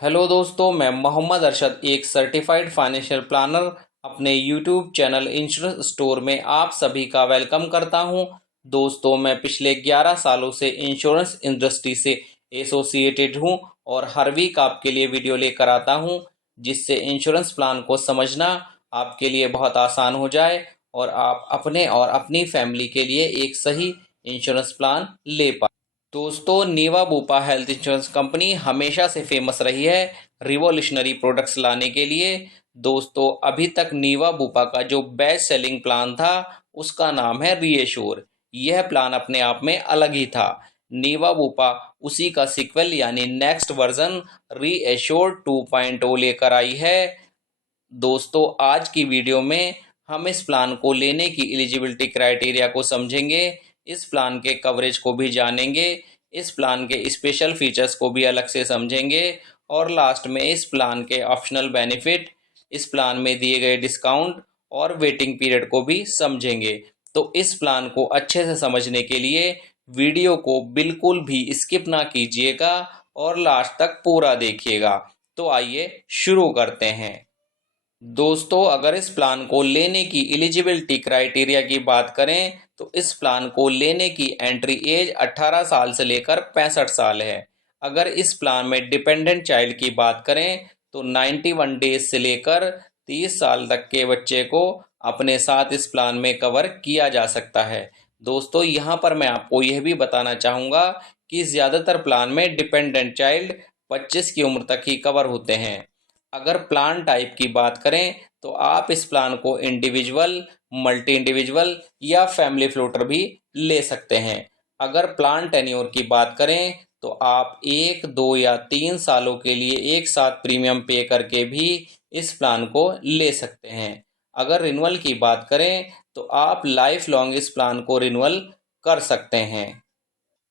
Hello दोस्तों, मैं मोहम्मद अरशद एक सर्टिफाइड फाइनेंशियल प्लानर अपने यूट्यूब चैनल इंश्योरेंस स्टोर में आप सभी का वेलकम करता हूं। दोस्तों, मैं पिछले 11 सालों से इंश्योरेंस इंडस्ट्री से एसोसिएटेड हूं और हर वीक आपके लिए वीडियो लेकर आता हूं, जिससे इंश्योरेंस प्लान को समझना आपके लिए बहुत आसान हो जाए और आप अपने और अपनी फैमिली के लिए एक सही इंश्योरेंस प्लान ले पाए। दोस्तों, नीवा बुपा हेल्थ इंश्योरेंस कंपनी हमेशा से फेमस रही है रिवॉल्यूशनरी प्रोडक्ट्स लाने के लिए। दोस्तों, अभी तक नीवा बुपा का जो बेस्ट सेलिंग प्लान था उसका नाम है रीएश्योर। यह प्लान अपने आप में अलग ही था। नीवा बुपा उसी का सीक्वल यानी नेक्स्ट वर्जन रीएश्योर 2.0 लेकर आई है। दोस्तों, आज की वीडियो में हम इस प्लान को लेने की एलिजिबिलिटी क्राइटेरिया को समझेंगे, इस प्लान के कवरेज को भी जानेंगे, इस प्लान के स्पेशल फीचर्स को भी अलग से समझेंगे और लास्ट में इस प्लान के ऑप्शनल बेनिफिट, इस प्लान में दिए गए डिस्काउंट और वेटिंग पीरियड को भी समझेंगे। तो इस प्लान को अच्छे से समझने के लिए वीडियो को बिल्कुल भी स्किप ना कीजिएगा और लास्ट तक पूरा देखिएगा। तो आइए शुरू करते हैं। दोस्तों, अगर इस प्लान को लेने की एलिजिबिलिटी क्राइटेरिया की बात करें तो इस प्लान को लेने की एंट्री एज 18 साल से लेकर 65 साल है। अगर इस प्लान में डिपेंडेंट चाइल्ड की बात करें तो 91 डेज से लेकर 30 साल तक के बच्चे को अपने साथ इस प्लान में कवर किया जा सकता है। दोस्तों, यहाँ पर मैं आपको यह भी बताना चाहूँगा कि ज़्यादातर प्लान में डिपेंडेंट चाइल्ड 25 की उम्र तक ही कवर होते हैं। अगर प्लान टाइप की बात करें तो आप इस प्लान को इंडिविजुअल, मल्टी इंडिविजुअल या फैमिली फ्लोटर भी ले सकते हैं। अगर प्लान टेन्योर की बात करें तो आप 1, 2 या 3 सालों के लिए एक साथ प्रीमियम पे करके भी इस प्लान को ले सकते हैं। अगर रिन्यूअल की बात करें तो आप लाइफ लॉन्ग इस प्लान को रिन्यूअल कर सकते हैं।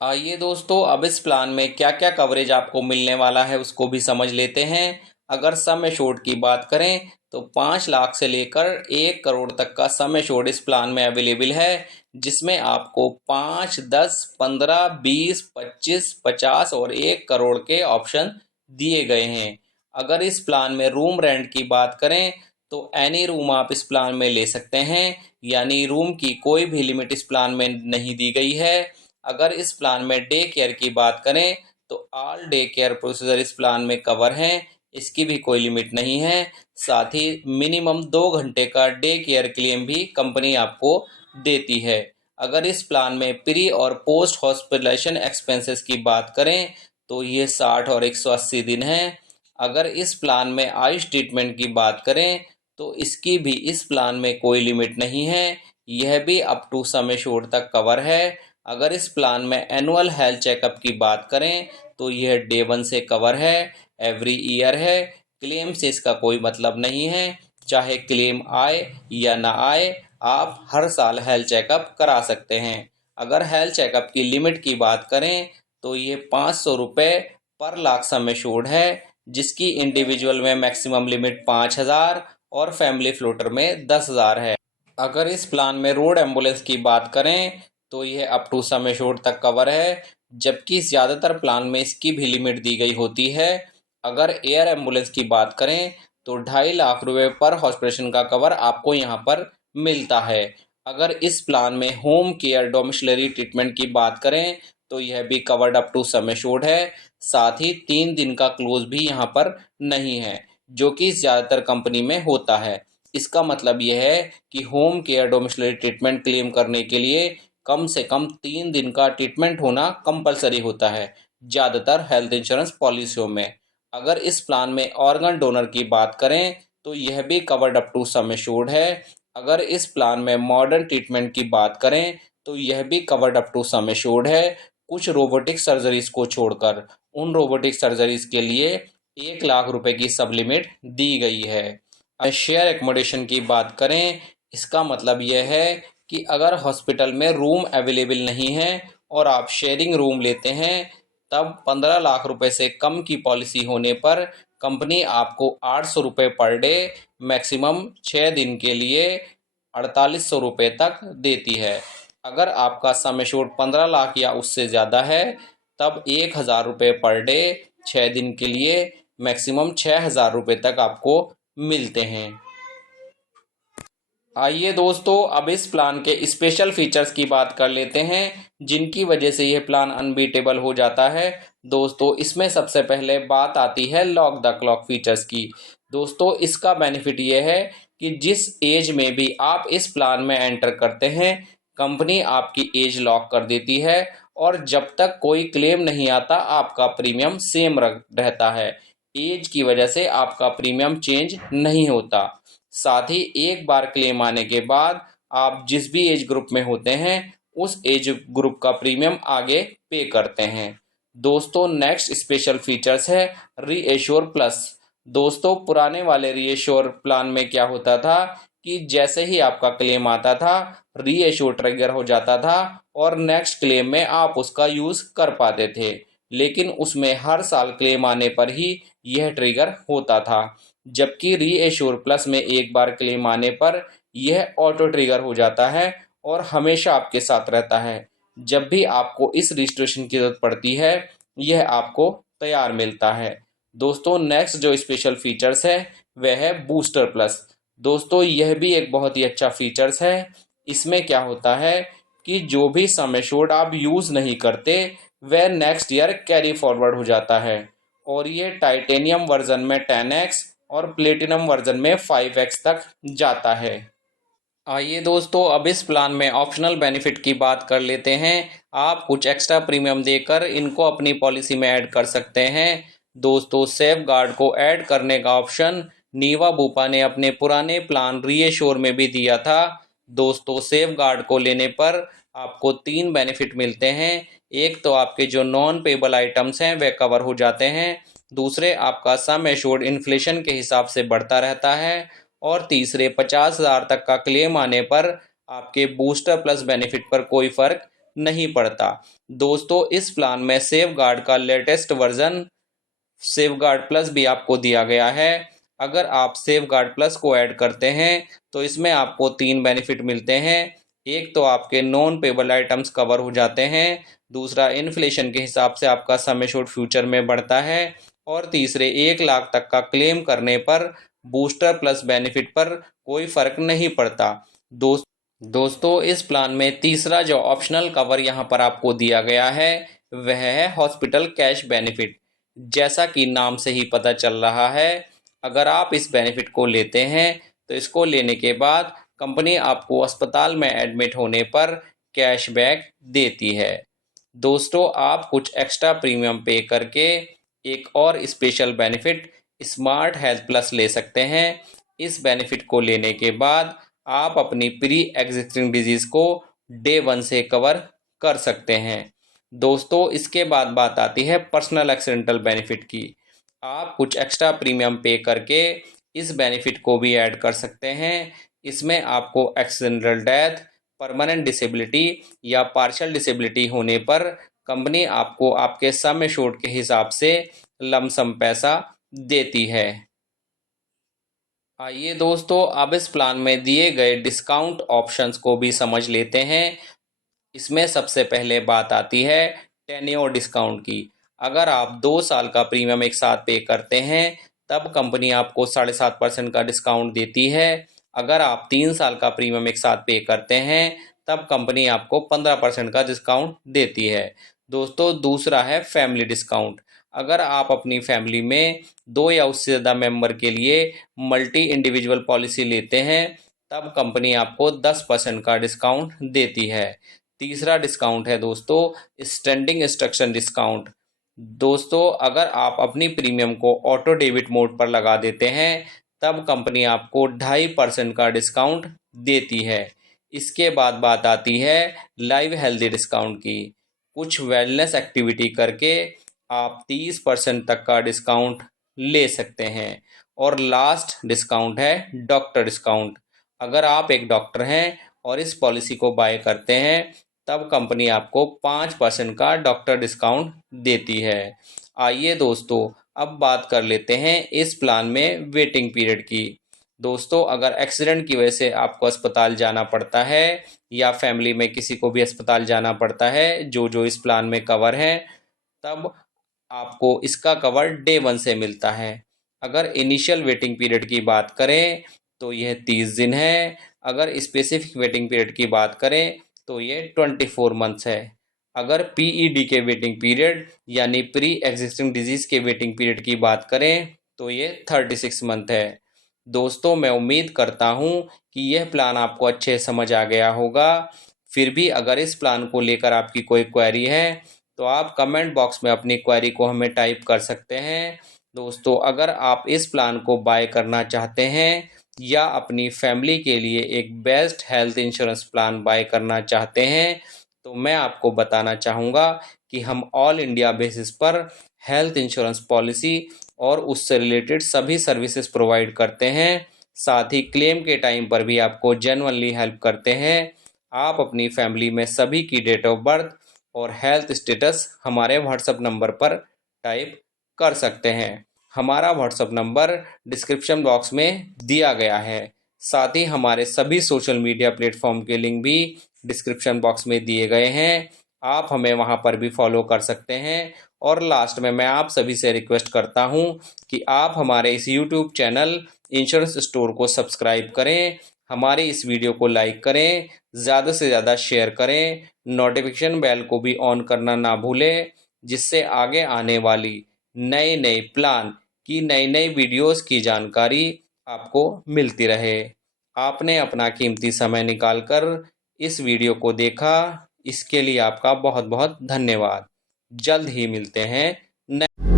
आइए दोस्तों, अब इस प्लान में क्या क्या कवरेज आपको मिलने वाला है उसको भी समझ लेते हैं। अगर सम एश्योर्ड की बात करें तो 5 लाख से लेकर 1 करोड़ तक का सम एश्योर्ड इस प्लान में अवेलेबल है, जिसमें आपको 5, 10, 15, 20, 25, 50 और 1 करोड़ के ऑप्शन दिए गए हैं। अगर इस प्लान में रूम रेंट की बात करें तो एनी रूम आप इस प्लान में ले सकते हैं, यानी रूम की कोई भी लिमिट इस प्लान में नहीं दी गई है। अगर इस प्लान में डे केयर की बात करें तो ऑल डे केयर प्रोसीजर इस प्लान में कवर हैं, इसकी भी कोई लिमिट नहीं है। साथ ही मिनिमम 2 घंटे का डे केयर क्लेम भी कंपनी आपको देती है। अगर इस प्लान में प्री और पोस्ट हॉस्पिटलाइजेशन एक्सपेंसेस की बात करें तो ये 60 और 180 दिन है। अगर इस प्लान में आयुष ट्रीटमेंट की बात करें तो इसकी भी इस प्लान में कोई लिमिट नहीं है, यह भी अप टू सम एश्योर्ड तक कवर है। अगर इस प्लान में एनुअल हेल्थ चेकअप की बात करें तो यह डे 1 से कवर है, एवरी ईयर है। क्लेम से इसका कोई मतलब नहीं है, चाहे क्लेम आए या ना आए आप हर साल हेल्थ चेकअप करा सकते हैं। अगर हेल्थ चेकअप की लिमिट की बात करें तो ये 500 रुपये पर लाख सम एश्योर्ड है, जिसकी इंडिविजुअल में मैक्सिमम लिमिट 5000 और फैमिली फ्लोटर में 10,000 है। अगर इस प्लान में रोड एम्बुलेंस की बात करें तो यह अप टू सम एश्योर्ड तक कवर है, जबकि ज़्यादातर प्लान में इसकी भी लिमिट दी गई होती है। अगर एयर एम्बुलेंस की बात करें तो 2.5 लाख रुपये पर हॉस्पिटल का कवर आपको यहाँ पर मिलता है। अगर इस प्लान में होम केयर डोमिसिलरी ट्रीटमेंट की बात करें तो यह भी covered up to sum assured है। साथ ही 3 दिन का क्लोज भी यहाँ पर नहीं है, जो कि ज़्यादातर कंपनी में होता है। इसका मतलब यह है कि home care domiciliary treatment claim करने के लिए कम से कम 3 दिन का ट्रीटमेंट होना कंपलसरी होता है ज़्यादातर हेल्थ इंश्योरेंस पॉलिसियों में। अगर इस प्लान में ऑर्गन डोनर की बात करें तो यह भी covered up to sum assured है। अगर इस प्लान में मॉडर्न ट्रीटमेंट की बात करें तो यह भी covered up to sum assured है, कुछ रोबोटिक सर्जरीज को छोड़कर। उन रोबोटिक सर्जरीज के लिए 1 लाख रुपए की सब लिमिट दी गई है। शेयर एकोमोडेशन की बात करें, इसका मतलब यह है कि अगर हॉस्पिटल में रूम अवेलेबल नहीं है और आप शेयरिंग रूम लेते हैं तब 15 लाख रुपए से कम की पॉलिसी होने पर कंपनी आपको 800 रुपये पर डे मैक्सिमम 6 दिन के लिए 4800 रुपये तक देती है। अगर आपका सम एश्योर्ड 15 लाख या उससे ज़्यादा है तब 1000 रुपये पर डे 6 दिन के लिए मैक्सिमम 6,000 रुपये तक आपको मिलते हैं। आइए दोस्तों, अब इस प्लान के स्पेशल फीचर्स की बात कर लेते हैं जिनकी वजह से यह प्लान अनबीटेबल हो जाता है। दोस्तों, इसमें सबसे पहले बात आती है लॉक द क्लॉक फीचर्स की। दोस्तों, इसका बेनिफिट यह है कि जिस एज में भी आप इस प्लान में एंटर करते हैं, कंपनी आपकी एज लॉक कर देती है और जब तक कोई क्लेम नहीं आता आपका प्रीमियम सेम रहता है। एज की वजह से आपका प्रीमियम चेंज नहीं होता। साथ ही एक बार क्लेम आने के बाद आप जिस भी एज ग्रुप में होते हैं उस एज ग्रुप का प्रीमियम आगे पे करते हैं। दोस्तों, नेक्स्ट स्पेशल फीचर्स है रीएश्योर प्लस। दोस्तों, पुराने वाले रीएश्योर प्लान में क्या होता था कि जैसे ही आपका क्लेम आता था रीएश्योर ट्रिगर हो जाता था और नेक्स्ट क्लेम में आप उसका यूज कर पाते थे, लेकिन उसमें हर साल क्लेम आने पर ही यह ट्रिगर होता था। जबकि रीएश्योर प्लस में एक बार क्लेम आने पर यह ऑटो ट्रिगर हो जाता है और हमेशा आपके साथ रहता है। जब भी आपको इस रजिस्ट्रेशन की जरूरत पड़ती है यह आपको तैयार मिलता है। दोस्तों, नेक्स्ट जो स्पेशल फीचर्स है वह है बूस्टर प्लस। दोस्तों, यह भी एक बहुत ही अच्छा फीचर्स है। इसमें क्या होता है कि जो भी सम एश्योर्ड आप यूज़ नहीं करते वह नेक्स्ट ईयर कैरी फॉरवर्ड हो जाता है और ये टाइटेनियम वर्जन में 10x और प्लेटिनम वर्जन में 5x तक जाता है। आइए दोस्तों, अब इस प्लान में ऑप्शनल बेनिफिट की बात कर लेते हैं। आप कुछ एक्स्ट्रा प्रीमियम देकर इनको अपनी पॉलिसी में ऐड कर सकते हैं। दोस्तों, सेफ गार्ड को ऐड करने का ऑप्शन नीवा बुपा ने अपने पुराने प्लान रीएश्योर में भी दिया था। दोस्तों, सेफ गार्ड को लेने पर आपको 3 बेनिफिट मिलते हैं। एक तो आपके जो नॉन पेबल आइटम्स हैं वे कवर हो जाते हैं। दूसरे, आपका सम एश्योर्ड इन्फ्लेशन के हिसाब से बढ़ता रहता है और तीसरे, 50,000 तक का क्लेम आने पर आपके बूस्टर प्लस बेनिफिट पर कोई फर्क नहीं पड़ता। दोस्तों, इस प्लान में सेफ गार्ड का latest version safe guard plus भी आपको दिया गया है। अगर आप सेफ गार्ड प्लस को ऐड करते हैं तो इसमें आपको 3 बेनिफिट मिलते हैं। एक तो आपके नॉन पेबल आइटम्स कवर हो जाते हैं। दूसरा, इन्फ्लेशन के हिसाब से आपका सम एश्योर्ड फ्यूचर में बढ़ता है और तीसरे, 1 लाख तक का क्लेम करने पर बूस्टर प्लस बेनिफिट पर कोई फर्क नहीं पड़ता। दोस्तों, इस प्लान में तीसरा जो ऑप्शनल कवर यहाँ पर आपको दिया गया है वह है हॉस्पिटल कैश बेनिफिट। जैसा कि नाम से ही पता चल रहा है, अगर आप इस बेनिफिट को लेते हैं तो इसको लेने के बाद कंपनी आपको अस्पताल में एडमिट होने पर कैशबैक देती है। दोस्तों, आप कुछ एक्स्ट्रा प्रीमियम पे करके एक और special benefit smart health plus ले सकते हैं। इस बेनिफिट को लेने के बाद आप अपनी प्री एग्जिस्टिंग डिजीज को डे 1 से कवर कर सकते हैं। दोस्तों, इसके बाद बात आती है पर्सनल एक्सीडेंटल बेनिफिट की। आप कुछ एक्स्ट्रा प्रीमियम पे करके इस बेनिफिट को भी ऐड कर सकते हैं। इसमें आपको एक्सीडेंटल डेथ, परमानेंट डिसेबिलिटी या पार्शियल डिसेबिलिटी होने पर कंपनी आपको आपके सम एश्योर्ड के हिसाब से लमसम पैसा देती है। आइए दोस्तों, अब इस प्लान में दिए गए डिस्काउंट ऑप्शंस को भी समझ लेते हैं। इसमें सबसे पहले बात आती है टेन्योर डिस्काउंट की। अगर आप 2 साल का प्रीमियम एक साथ पे करते हैं तब कंपनी आपको 7.5% का डिस्काउंट देती है। अगर आप 3 साल का प्रीमियम एक साथ पे करते हैं तब कंपनी आपको 15% का डिस्काउंट देती है। दोस्तों, दूसरा है फैमिली डिस्काउंट। अगर आप अपनी फैमिली में 2 या उससे ज़्यादा मेंबर के लिए मल्टी इंडिविजुअल पॉलिसी लेते हैं तब कंपनी आपको 10% का डिस्काउंट देती है। तीसरा डिस्काउंट है दोस्तों स्टैंडिंग इंस्ट्रक्शन डिस्काउंट। दोस्तों, अगर आप अपनी प्रीमियम को ऑटो डेबिट मोड पर लगा देते हैं तब कंपनी आपको 2.5% का डिस्काउंट देती है। इसके बाद बात आती है लाइव हेल्दी डिस्काउंट की। कुछ वेलनेस एक्टिविटी करके आप 30% तक का डिस्काउंट ले सकते हैं। और लास्ट डिस्काउंट है डॉक्टर डिस्काउंट। अगर आप एक डॉक्टर हैं और इस पॉलिसी को बाय करते हैं तब कंपनी आपको 5% का डॉक्टर डिस्काउंट देती है। आइए दोस्तों, अब बात कर लेते हैं इस प्लान में वेटिंग पीरियड की। दोस्तों, अगर एक्सीडेंट की वजह से आपको अस्पताल जाना पड़ता है या फैमिली में किसी को भी अस्पताल जाना पड़ता है जो जो इस प्लान में कवर है, तब आपको इसका कवर डे 1 से मिलता है। अगर इनिशियल वेटिंग पीरियड की बात करें तो यह 30 दिन है। अगर स्पेसिफिक वेटिंग पीरियड की बात करें तो ये 24 मंथ्स है। अगर पीईडी के वेटिंग पीरियड यानी प्री एग्जिस्टिंग डिजीज के वेटिंग पीरियड की बात करें तो ये 36 मंथ है। दोस्तों, मैं उम्मीद करता हूँ कि यह प्लान आपको अच्छे समझ आ गया होगा। फिर भी अगर इस प्लान को लेकर आपकी कोई क्वेरी है तो आप कमेंट बॉक्स में अपनी क्वेरी को हमें टाइप कर सकते हैं। दोस्तों, अगर आप इस प्लान को बाय करना चाहते हैं या अपनी फैमिली के लिए एक best health insurance plan buy करना चाहते हैं तो मैं आपको बताना चाहूँगा कि हम ऑल इंडिया बेसिस पर हेल्थ इंश्योरेंस पॉलिसी और उससे रिलेटेड सभी सर्विसेज प्रोवाइड करते हैं। साथ ही क्लेम के टाइम पर भी आपको जेन्युइनली हेल्प करते हैं। आप अपनी फैमिली में सभी की डेट ऑफ बर्थ और हेल्थ स्टेटस हमारे व्हाट्सएप नंबर पर टाइप कर सकते हैं। हमारा व्हाट्सएप नंबर डिस्क्रिप्शन बॉक्स में दिया गया है। साथ ही हमारे सभी सोशल मीडिया प्लेटफॉर्म के लिंक भी डिस्क्रिप्शन बॉक्स में दिए गए हैं। आप हमें वहां पर भी फॉलो कर सकते हैं। और लास्ट में मैं आप सभी से रिक्वेस्ट करता हूं कि आप हमारे इस यूट्यूब चैनल इंश्योरेंस स्टोर को सब्सक्राइब करें, हमारे इस वीडियो को लाइक करें, ज़्यादा से ज़्यादा शेयर करें, नोटिफिकेशन बेल को भी ऑन करना ना भूलें, जिससे आगे आने वाली नए नए प्लान की नई नई वीडियोस की जानकारी आपको मिलती रहे। आपने अपना कीमती समय निकालकर इस वीडियो को देखा, इसके लिए आपका बहुत बहुत धन्यवाद। जल्द ही मिलते हैं नए